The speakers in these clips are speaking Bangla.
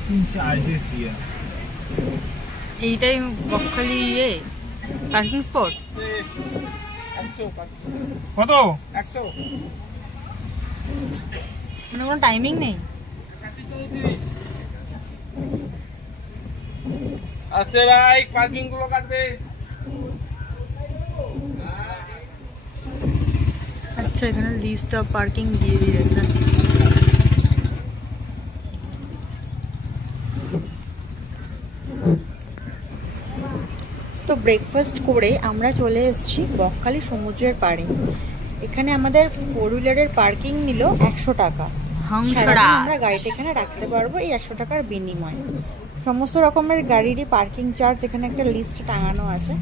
Parking charges here. এইটাই বকখালি পার্কিং স্পট। কত? 100 মানে কোনো টাইমিং নেই। আস্তে ভাই, পার্কিং গুলো কাটবে। আচ্ছা, এখানে লিস্ট অফ পার্কিং দিয়ে দিয়েছে। তো ব্রেকফাস্ট করে আমরা চলে এসেছি বকখালি সমুদ্রের পাড়ে। এখানে আমাদের 4 হুইলারের পার্কিং নিল 100 টাকা। আমরা গাড়িটা এখানে রাখতে পারবো এই 100 টাকার বিনিময়ে। সমস্ত রকমের গাড়িরই পার্কিং চার্জ এখানে একটা লিস্ট টাঙানো আছে।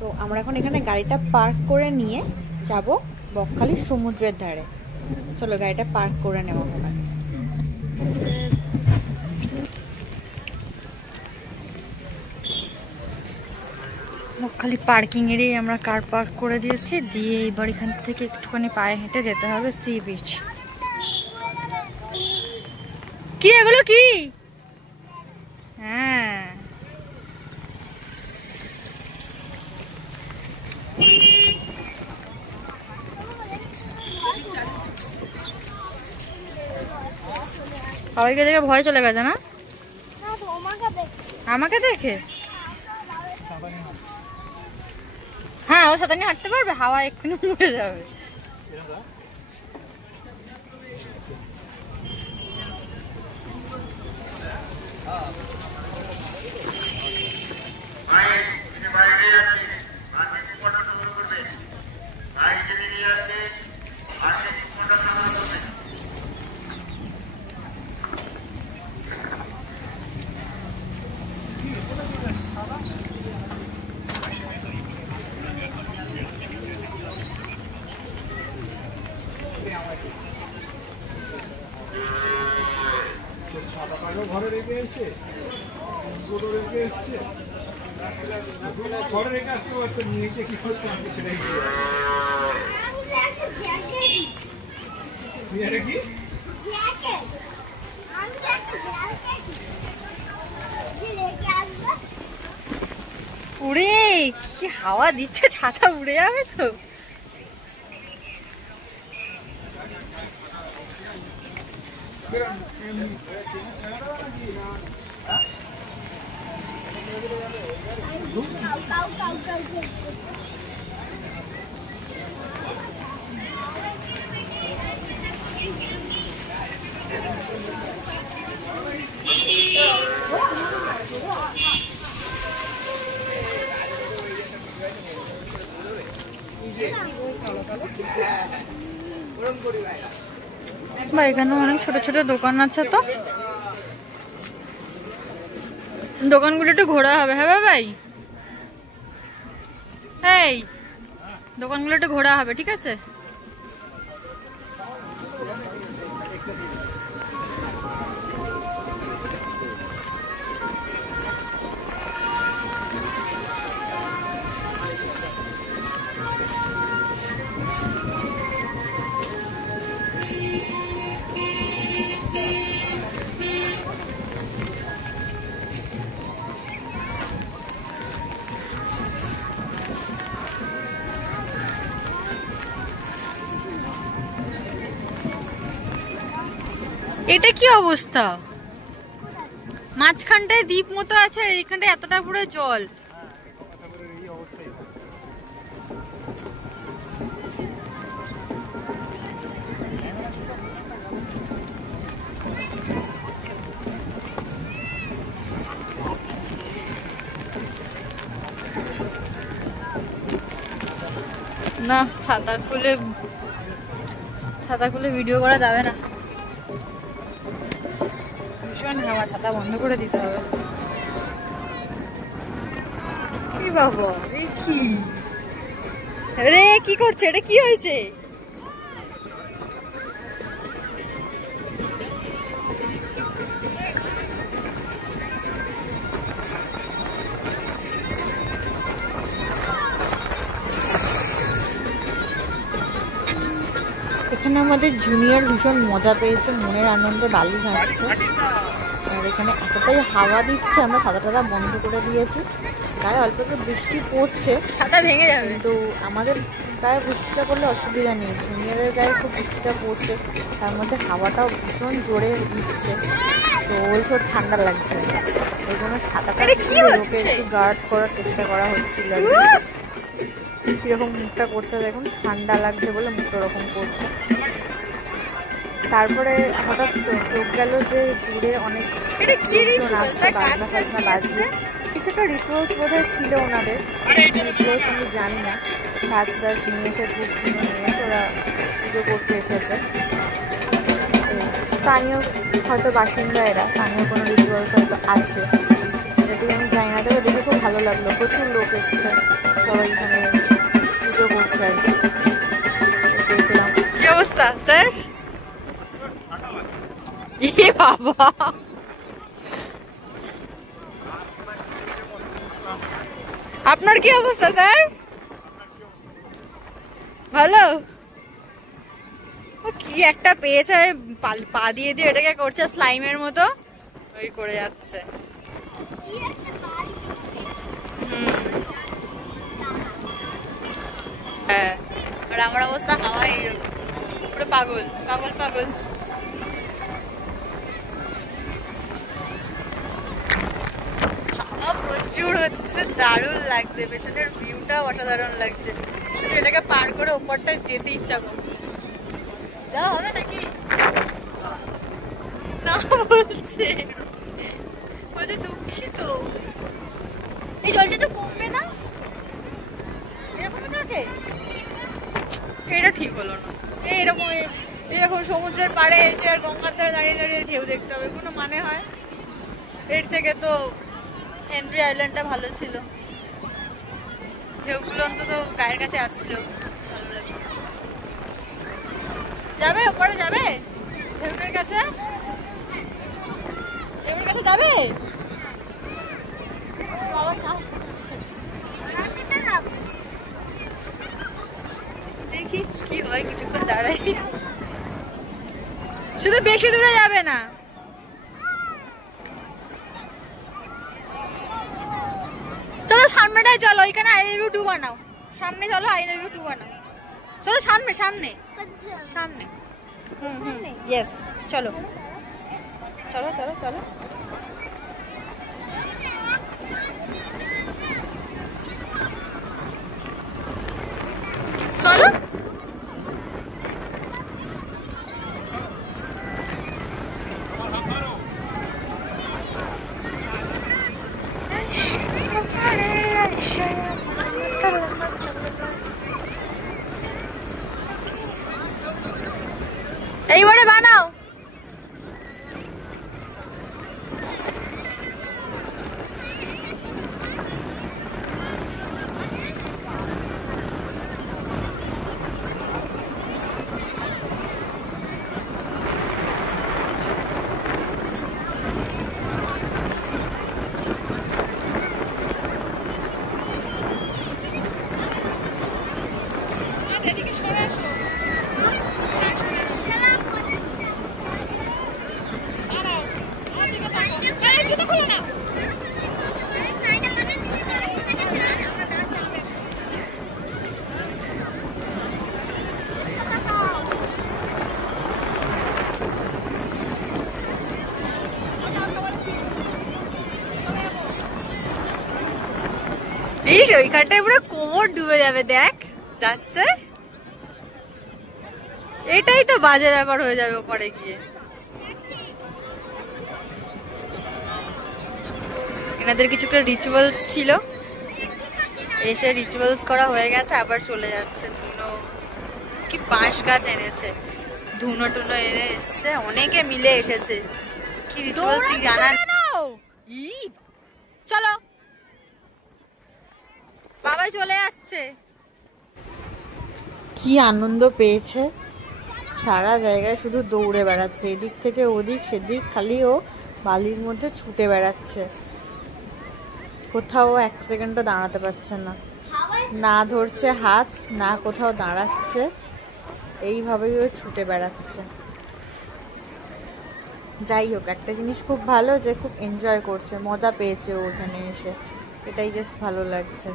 তো আমরা এখন এখানে গাড়িটা পার্ক করে নিয়ে যাব বকখালি সমুদ্রের ধারে। চলো গাড়িটা পার্ক করে নেব। বকখালি পার্কিং এরই আমরা কার পার্ক করে দিয়েছি, দিয়ে এবার এখান থেকে একটুখানি পায়ে হেঁটে যেতে হবে সি বিচ। কি এগুলো কি? হ্যাঁ, সবাইকে দেখে ভয় চলে গেছে না? আমাকে দেখে? হ্যাঁ, ও সাথে নিয়ে হাঁটতে পারবে, হাওয়া এক্ষুনি মরে যাবে। ঘরে রেখে এসছে, রেখে এসছে, ঘরে রেখে আসতে পারছে, নিয়ে গিয়ে কি করছে সেটাই কি উড়ে কি হাওয়া দিচ্ছে, ছাতা উড়ে যাবে তো। বা এখানে অনেক ছোট ছোট দোকান আছে, তো দোকানগুলো একটু ঘোরা হবে। হ্যাঁ ভাই, এই দোকানগুলো একটু ঘোরা হবে, ঠিক আছে? এটা কি অবস্থা? মাঝখানটায় দ্বীপ মতো আছে, আর এইখানটায় এতটা পুরো জল। না, ছাতা খুলে ভিডিও করা যাবে না, ভীষণ হাওয়া। ছাতা বন্ধ করে দিতে হবে। কি বাবা, এই কি রে, কি করছে? এটা কি হয়েছে? এখানে আমাদের জুনিয়র ভীষণ মজা পেয়েছে, মনের আনন্দে বালি ঘাটছে। আর এখানে এতটাই হাওয়া দিচ্ছে, আমরা ছাতা বন্ধ করে দিয়েছি। গায়ে অল্প একটু বৃষ্টি পড়ছে, ছাতা ভেঙে যাবে, কিন্তু আমাদের গায়ে বৃষ্টিটা পড়লে অসুবিধা নেই। জুনিয়রের গায়ে খুব বৃষ্টিটা পড়ছে, তার মধ্যে হাওয়াটাও ভীষণ জোরে দিচ্ছে, তো বলছে ওর ঠান্ডা লাগছে। এই জন্য ছাতাটা ওকে একটু গার্ড করার চেষ্টা করা হচ্ছিল। কিরকম মুখটা করছে দেখুন, ঠান্ডা লাগছে বলে মুখটা ওরকম করছে। তারপরে হঠাৎ চোখ গেল যে দূরে অনেক লোকজন আসছে, বাজনা ফাজনা বাজছে। কিছুটা রিচুয়ালস বোধহয় ছিল ওনাদের, রিচুয়ালস আমি জানি না। কাজ টাজ নিয়ে এসে ধূপ নিয়ে এসে ওরা পুজো করতে এসেছে। স্থানীয় হয়তো বাসিন্দা, এরা স্থানীয় কোনো রিচুয়ালস হয়তো আছে, যদি আমি জানি না। তবে দেখে খুব ভালো লাগলো, প্রচুর লোক এসছে, সবাই এখানে পুজো করছে আর কি। দেখলাম। কি অবস্থা স্যার? এ বাবা, আপনার কি অবস্থা স্যার? ভালো? কি একটা পেয়েছে, পা দিয়ে দিয়ে এটাকে করছে স্লাইমের মতো, ওই করে যাচ্ছে। হ্যাঁ, আর আমার অবস্থা হাওয়া এইরকম, পুরো পাগল পাগল পাগল। প্রচুর হচ্ছে, দারুণ লাগছে, পেছনের ভিউটাও অসাধারণ লাগছে। শুধু এটাকে পার করে ওপরটা যেতে ইচ্ছা করছে। যা হবে নাকি না বলছে, বলছে দুঃখিত। এই জলটা একটু কমবে না, এরকমই থাকে। এটা ঠিক হলো না। এরকম সমুদ্রের পাড়ে এসে আর গঙ্গার ধারে দাঁড়িয়ে দাঁড়িয়ে ঢেউ দেখতে হবে, কোনো মানে হয়? এর থেকে তো হেনরি আইল্যান্ডটা ভালো ছিল, ঢেউগুলো অন্তত গায়ের কাছে আসছিল, ভালো লাগে। যাবে ওপরে, যাবে ঢেউটার কাছে, ঢেউটার কাছে যাবে। দেখি কি হয়, কিছুক্ষণ দাঁড়াই। শুধু বেশি দূরে যাবে না। চলো সামনেটাই চলো, ওইখানে আই লাভ ইউ টু বানাও। সামনে চলো, আই লাভ ইউ টু বানাও। চলো সামনে সামনে সামনে। ইয়েস, চলো চলো চলো চলো। চলো এইবারে বানাও। এদিকে সরে আসো। এই ওইখানটায় পুরো কোমর ডুবে যাবে, দেখ যাচ্ছে। এটাই তো বাজে ব্যাপার হয়ে যাবে ওপরে গিয়ে। এনাদের কিছু একটা রিচুয়ালস ছিল, এসে রিচুয়ালস করা হয়ে গেছে, আবার চলে যাচ্ছে। ধুনো কি বাঁশ গাছ এনেছে, ধুনো টুনো এনে এসছে, অনেকে মিলে এসেছে। কি রিচুয়ালস ঠিক জানা নেই। চলো, বাবাই চলে যাচ্ছে। কি আনন্দ পেয়েছে, সারা জায়গায় শুধু দৌড়ে বেড়াচ্ছে, এদিক থেকে ওদিক সেদিক, খালি ও বালির মধ্যে ছুটে বেড়াচ্ছে। কোথাও এক সেকেন্ডও দাঁড়াতে পারছে না, না ধরছে হাত, না কোথাও দাঁড়াচ্ছে। এইভাবেই ও ছুটে বেড়াচ্ছে। যাই হোক, একটা জিনিস খুব ভালো যে খুব এনজয় করছে, মজা পেয়েছে ও ওখানে এসে, এটাই জাস্ট ভালো লাগছে।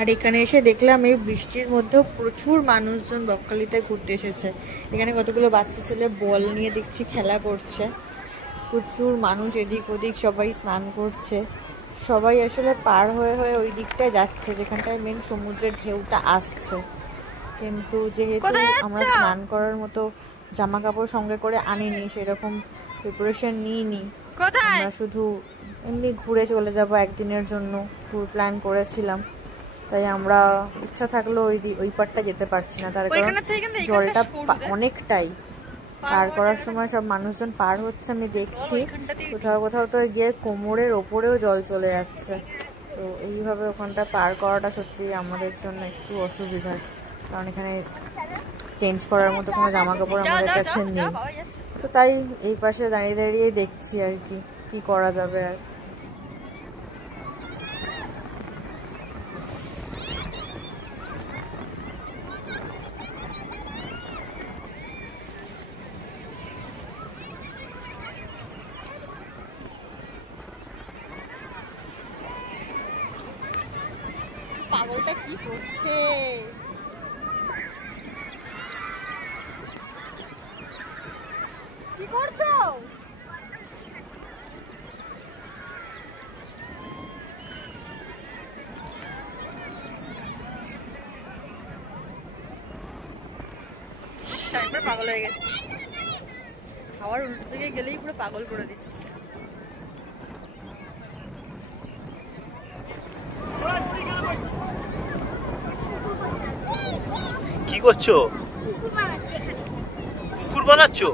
আর এখানে এসে দেখলাম এই বৃষ্টির মধ্যেও প্রচুর মানুষজন বকখালিতে ঘুরতে এসেছে। এখানে কতগুলো বাচ্চা ছেলে বল নিয়ে দেখছি খেলা করছে, প্রচুর মানুষ এদিক ওদিক, সবাই স্নান করছে, সবাই আসলে পার হয়ে হয়ে ওই দিকটায় যাচ্ছে যেখানটায় মেন সমুদ্রের ঢেউটা আসছে। কিন্তু যেহেতু আমরা স্নান করার মতো জামা কাপড় সঙ্গে করে আনিনি, সেরকম প্রিপারেশন নিইনি, আমরা শুধু এমনি ঘুরে চলে যাব একদিনের জন্য ট্যুর প্ল্যান করেছিলাম, তাই আমরা ইচ্ছা থাকলেও ওই পারটা যেতে পারছি না, তার কারণ জলটা অনেকটাই। পার করার সময় সব মানুষজন পার হচ্ছে, আমি দেখছি কোথাও কোথাও তো গিয়ে কোমরের ওপরেও জল চলে যাচ্ছে। তো এইভাবে ওখানটা পার করাটা সত্যি আমাদের জন্য একটু অসুবিধার, কারণ এখানে চেঞ্জ করার মতো কোনো জামা কাপড় আমাদের কাছে নেই। তো তাই এই পাশে দাঁড়িয়ে দাঁড়িয়ে দেখছি আর কি করা যাবে। আর পাগলটা কি করছে? কি করছো? পাগল হয়ে গেছে, খাওয়ার উল্টো দিকে গেলেই পুরো পাগল করে দিচ্ছে। কি করছো? পুকুর বানাচ্ছো?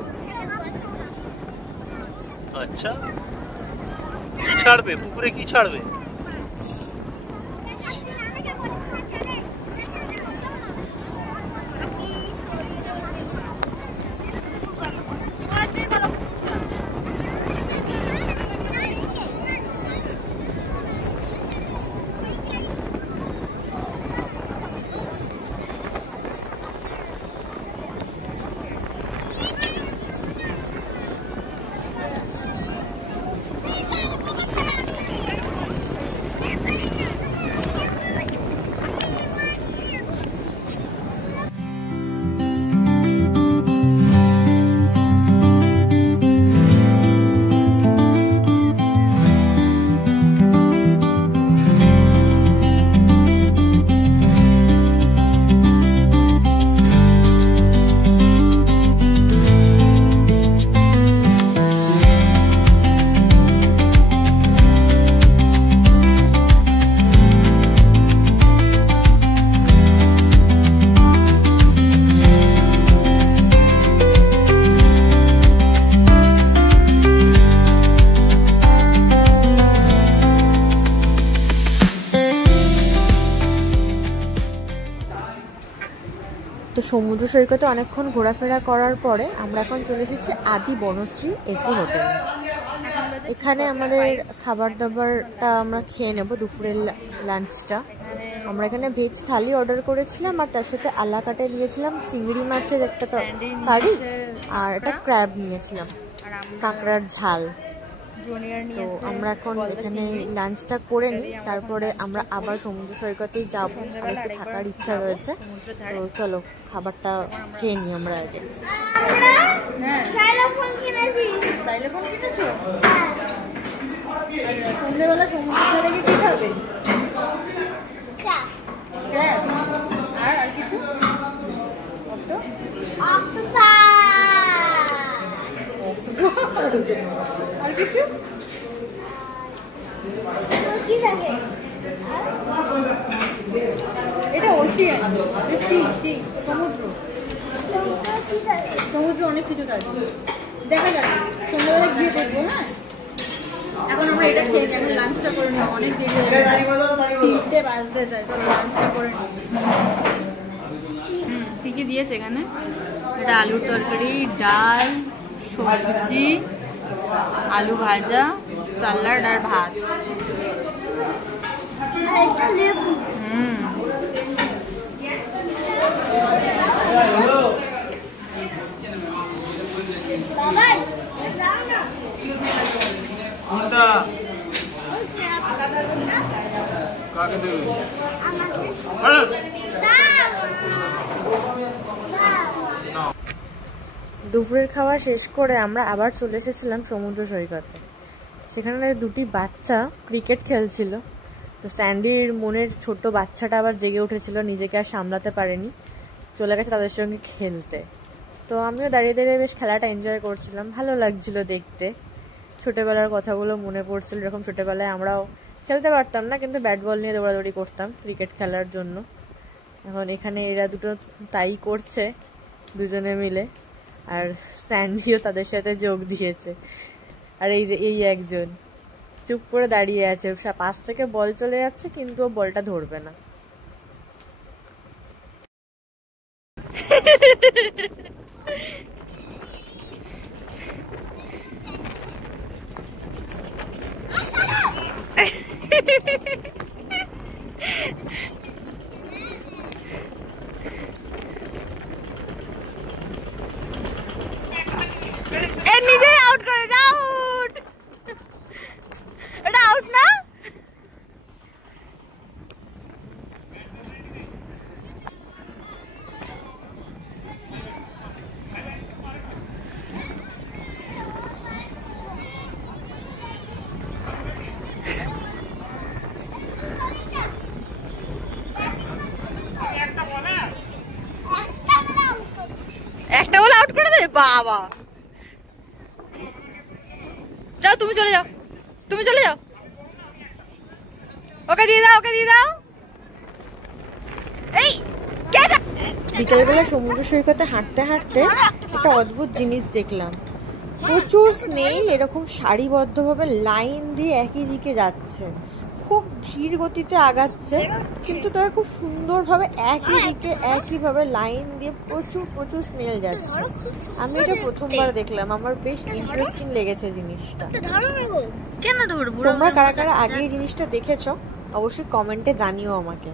আচ্ছা, কি ছাড়বে পুকুরে? কি ছাড়বে? তো সমুদ্র সৈকতে অনেকক্ষণ ঘোরাফেরা করার পরে আমরা এখন চলে এসেছি আদি বনশ্রী এসি হোটেল। এখানে আমাদের খাবার দাবারটা আমরা খেয়ে নেব, দুপুরের লাঞ্চটা। আমরা এখানে ভেজ থালি অর্ডার করেছিলাম, আর তার সাথে আলা কাটে নিয়েছিলাম চিংড়ি মাছের একটা কারি, আর একটা ক্র্যাব নিয়েছিলাম, কাঁকড়ার ঝাল। তো আমরা এখন এখানে লাঞ্চটা করে নিই, তারপরে আমরা আবার সমুদ্র সৈকতেই যাবো, একটু থাকার ইচ্ছা রয়েছে। তো চলো খাবারটা খেয়ে নিই আমরা আগে। সন্ধ্যেবেলা সমুদ্র ধারে গিয়ে কি খাবে? আর কিছু? আর কিছু? এটা ওশিয়ান, সমুদ্র। সমুদ্র অনেক কিছু থাকে, দেখা যাবে সন্ধ্যাবেলা গিয়ে দেখবো। হ্যাঁ, এখন আমরা এটা খেয়ে নিই, এখন লাঞ্চটা করে নিই, অনেক দেরি হয়ে গেছে, 3টে বাজতে চাই। চলো লাঞ্চটা করে নিই। কি কি দিয়েছে এখানে? এটা আলুর তরকারি, ডাল, সবজি, আলু ভাজা, স্যালাড আর ভাত। দুপুরের খাওয়া শেষ করে আমরা আবার চলে এসেছিলাম সমুদ্র সৈকতে। সেখানে দুটি বাচ্চা ক্রিকেট খেলছিল। তো স্যান্ডির মনের ছোট্ট বাচ্চাটা আবার জেগে উঠেছিল, নিজেকে আর সামলাতে পারেনি, চলে গেছে তাদের সঙ্গে খেলতে। তো আমিও দাঁড়িয়ে দাঁড়িয়ে বেশ খেলাটা এনজয় করছিলাম, ভালো লাগছিল দেখতে। ছোটোবেলার কথাগুলো মনে পড়ছিল, এরকম ছোটোবেলায় আমরাও খেলতে পারতাম না, কিন্তু ব্যাট বল নিয়ে দৌড়াদৌড়ি করতাম ক্রিকেট খেলার জন্য। এখন এখানে এরা দুটো তাই করছে দুজনে মিলে, আর স্যান্ডিও তাদের সাথে যোগ দিয়েছে। আর এই যে এই একজন চুপ করে দাঁড়িয়ে আছে, পাশ থেকে বল চলে যাচ্ছে কিন্তু ও বলটা ধরবে না। নিজে আউট করে যাও, এটা আউট না? একটা বলে আউট করে দেবে বাবা। যাও তুমি চলে যাও, তুমি চলে যাও, ওকে দিয়ে দাও, ওকে দিয়ে দাও। এই বিকেলবেলা সমুদ্র সৈকতে হাঁটতে হাঁটতে একটা অদ্ভুত জিনিস দেখলাম। প্রচুর স্নেইল এরকম সারিবদ্ধভাবে লাইন দিয়ে একই দিকে যাচ্ছে, খুব ধীর গতিতে আগাচ্ছে, কিন্তু তারা খুব সুন্দরভাবে একই দিকে একইভাবে লাইন দিয়ে প্রচুর প্রচুর স্নেইল যাচ্ছে। আমি এটা প্রথমবার দেখলাম, আমার বেশ ইন্টারেস্টিং লেগেছে জিনিসটা। কেন ধরবো? তোমরা কারা কারা আগে এই জিনিসটা দেখেছো অবশ্যই কমেন্টে জানিও আমাকে।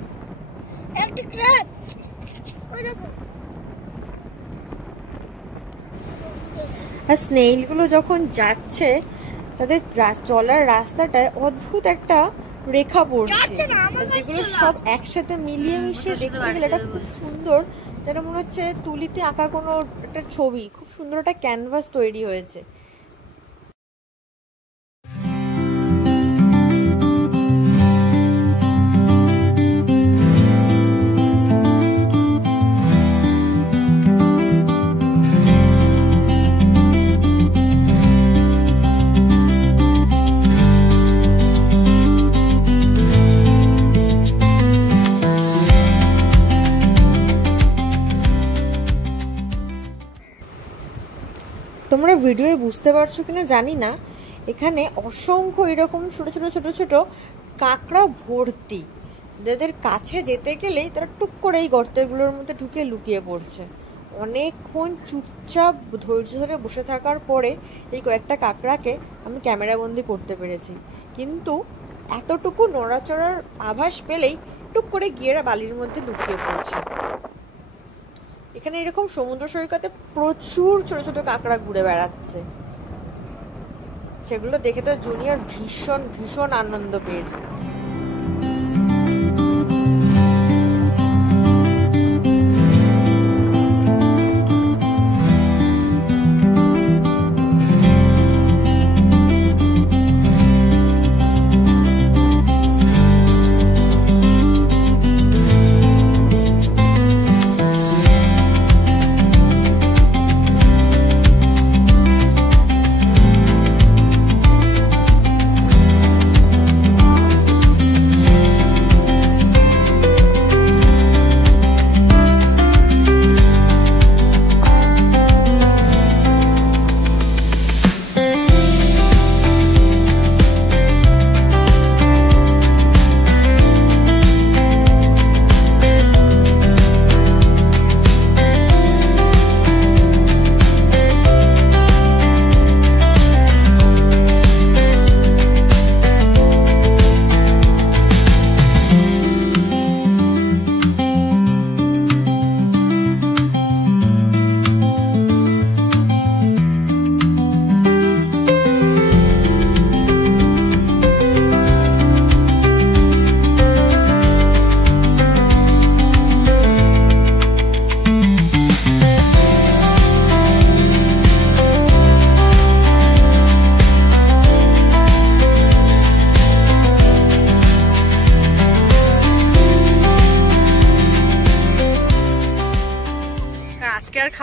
আর স্নেইলগুলো যখন যাচ্ছে তাদের চলার রাস্তাটায় অদ্ভুত একটা রেখা পড়ছে, যেগুলো সব একসাথে মিলিয়ে মিশিয়ে দেখতে গেলে এটা খুব সুন্দর, যেন মনে হচ্ছে তুলিতে আঁকা কোনো একটা ছবি, খুব সুন্দর একটা ক্যানভাস তৈরি হয়েছে। তোমরা ভিডিওয়ে বুঝতে পারছো কিনা জানি না, এখানে অসংখ্য এরকম ছোট ছোট ছোট ছোট কাঁকড়া ভর্তি, যাদের কাছে যেতে গেলেই তারা টুক করে এই গর্তগুলোর মধ্যে ঢুকে লুকিয়ে পড়ছে। অনেকক্ষণ চুপচাপ ধৈর্য ধরে বসে থাকার পরে এই কয়েকটা কাঁকড়াকে আমি ক্যামেরাবন্দি করতে পেরেছি, কিন্তু এতটুকু নড়াচড়ার আভাস পেলেই টুক করে গিয়ে বালির মধ্যে লুকিয়ে পড়ছে। এখানে এরকম সমুদ্র সৈকতে প্রচুর ছোট ছোট কাঁকড়া ঘুরে বেড়াচ্ছে, সেগুলো দেখে তো জুনিয়র ভীষণ ভীষণ আনন্দ পেয়েছে।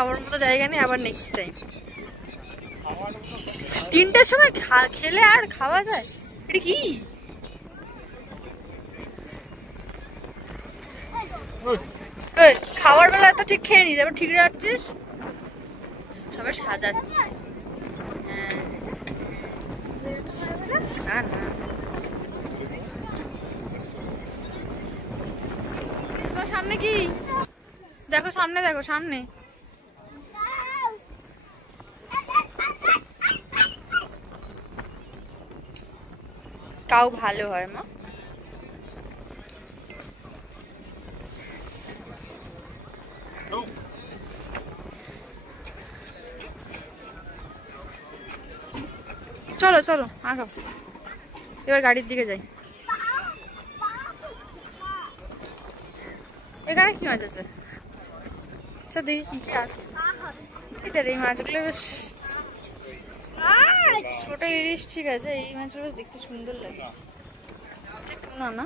খাওয়ার মতো জায়গা নেই, আবার নেক্সট টাইম 3টের সময় খেলে আর খাওয়া যায়? এটা কি? খাওয়ার বেলা তো ঠিক খেয়ে নিস, আবার ঠিক রাখছিস, সবাই সাজাচ্ছে। না না তো সামনে কি দেখো, সামনে দেখো, সামনে কাউ ভালো হয় মা। চলো চলো আগাও, এবার গাড়ির দিকে যাই। এখানে কি মাছ আছে? আচ্ছা দেখি কি কি আছে। এটার এই মাছগুলো বেশ ছোট ইলিশ, ঠিক আছে, এই মাছগুলো দেখতে সুন্দর লাগছে। টুনা না,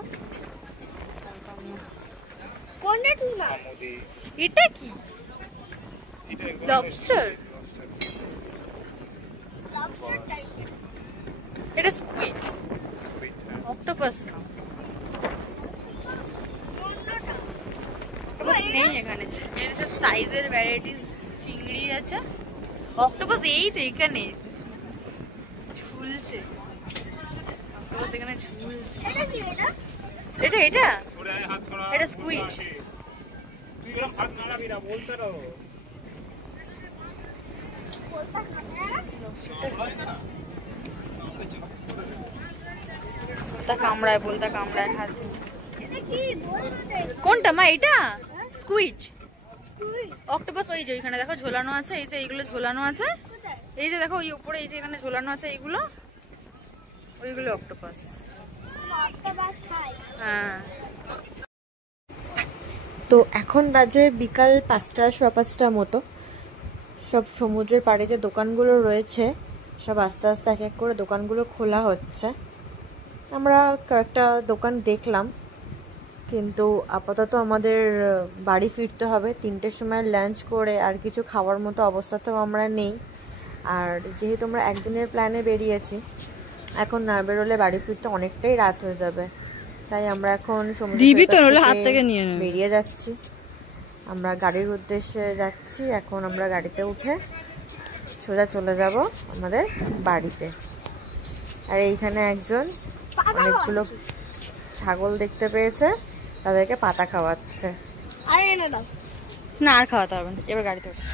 এটা কি? লবস্টার? এটা স্কুইড, অক্টোপাস না। অক্টোপাস নেই এখানে, এখানে সব সাইজের ভ্যারাইটিস চিংড়ি আছে। অক্টোপাস এই তো এখানে ঝুলছে, অক্টোপাস এখানে ঝুলছে। এটা এটা এটা স্কুইড। কামড়ায়, বলতা কামড়ায় হাত। কোনটা মা? এটা স্কুইড। অক্টোপাস ওই যে ওইখানে দেখো ঝোলানো আছে, এই যে এইগুলো ঝোলানো আছে, এই যে দেখো ওই উপরে, এই যে এখানে ঝোলানো আছে এইগুলো, ওইগুলো অক্টোপাস। হ্যাঁ। তো এখন বাজে বিকাল 5টা, 5:15 মতো। সব সমুদ্রের পাড়ে যে দোকানগুলো রয়েছে সব আস্তে আস্তে এক এক করে দোকানগুলো খোলা হচ্ছে। আমরা কয়েকটা দোকান দেখলাম, কিন্তু আপাতত আমাদের বাড়ি ফিরতে হবে। 3টের সময় লাঞ্চ করে আর কিছু খাওয়ার মতো অবস্থাতেও আমরা নেই। আর যেহেতু আমরা একদিনের প্ল্যানে বেরিয়েছি, এখন না বেরোলে বাড়ি ফিরতে অনেকটাই রাত হয়ে যাবে। তাই আমরা এখন বেরিয়ে যাচ্ছি। আমরা গাড়ির উদ্দেশ্যে যাচ্ছি। এখন আমরা গাড়িতে উঠে সোজা চলে যাব আমাদের বাড়িতে। আর এইখানে একজন অনেকগুলো ছাগল দেখতে পেয়েছে, তাদেরকে পাতা খাওয়াচ্ছে। না আর খাওয়াতে হবে না, এবার গাড়িতে উঠে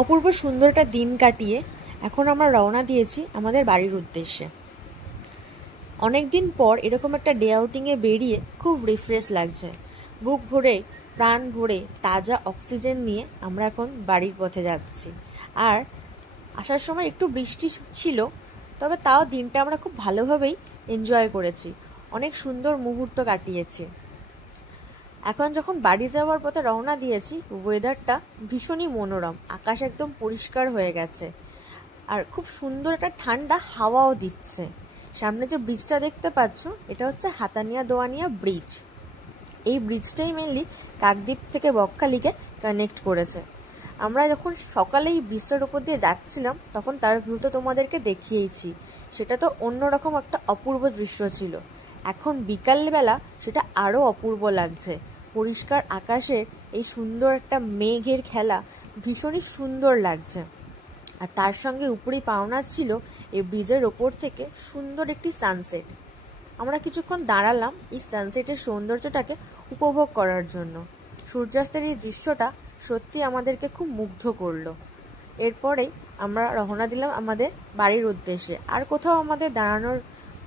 অপূর্ব সুন্দর একটা দিন কাটিয়ে এখন আমরা রওনা দিয়েছি আমাদের বাড়ির উদ্দেশ্যে। অনেকদিন পর এরকম একটা ডে আউটিংয়ে বেরিয়ে খুব রিফ্রেশ লাগছে। বুক ভরে, প্রাণ ভরে তাজা অক্সিজেন নিয়ে আমরা এখন বাড়ির পথে যাচ্ছি। আর আসার সময় একটু বৃষ্টি ছিল, তবে তাও দিনটা আমরা খুব ভালোভাবেই এনজয় করেছি, অনেক সুন্দর মুহূর্ত কাটিয়েছি। এখন যখন বাড়ি যাওয়ার পথে রওনা দিয়েছি, ওয়েদারটা ভীষণই মনোরম, আকাশ একদম পরিষ্কার হয়ে গেছে আর খুব সুন্দর একটা ঠান্ডা হাওয়াও দিচ্ছে। সামনে যে ব্রিজটা দেখতে পাচ্ছ, এটা হচ্ছে হাতানিয়া দোয়ানিয়া ব্রিজ। এই ব্রিজটাই মেনলি কাকদ্বীপ থেকে বকখালিকে কানেক্ট করেছে। আমরা যখন সকালে এই ব্রিজটার উপর দিয়ে যাচ্ছিলাম তখন তার ভিউ তো তোমাদেরকে দেখিয়েছি, সেটা তো অন্যরকম একটা অপূর্ব দৃশ্য ছিল। এখন বিকালবেলা সেটা আরও অপূর্ব লাগছে। পরিষ্কার আকাশে এই সুন্দর একটা মেঘের খেলা ভীষণই সুন্দর লাগছে। আর তার সঙ্গে উপরেই পাওনা ছিল এই ব্রিজের ওপর থেকে সুন্দর একটি সানসেট। আমরা কিছুক্ষণ দাঁড়ালাম এই সানসেটের সৌন্দর্যটাকে উপভোগ করার জন্য। সূর্যাস্তের এই দৃশ্যটা সত্যি আমাদেরকে খুব মুগ্ধ করলো। এরপরেই আমরা রওনা দিলাম আমাদের বাড়ির উদ্দেশ্যে। আর কোথাও আমাদের দাঁড়ানোর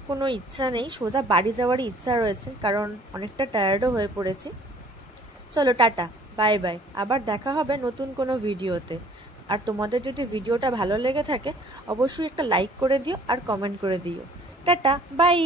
কোনো ইচ্ছা নেই, সোজা বাড়ি যাওয়ারই ইচ্ছা রয়েছে, কারণ অনেকটা টায়ার্ডও হয়ে পড়েছি। চলো টাটা, বাই বাই, আবার দেখা হবে নতুন কোনো ভিডিওতে। আর তোমাদের যদি ভিডিওটা ভালো লেগে থাকে অবশ্যই একটা লাইক করে দিও আর কমেন্ট করে দিও। Tata, by.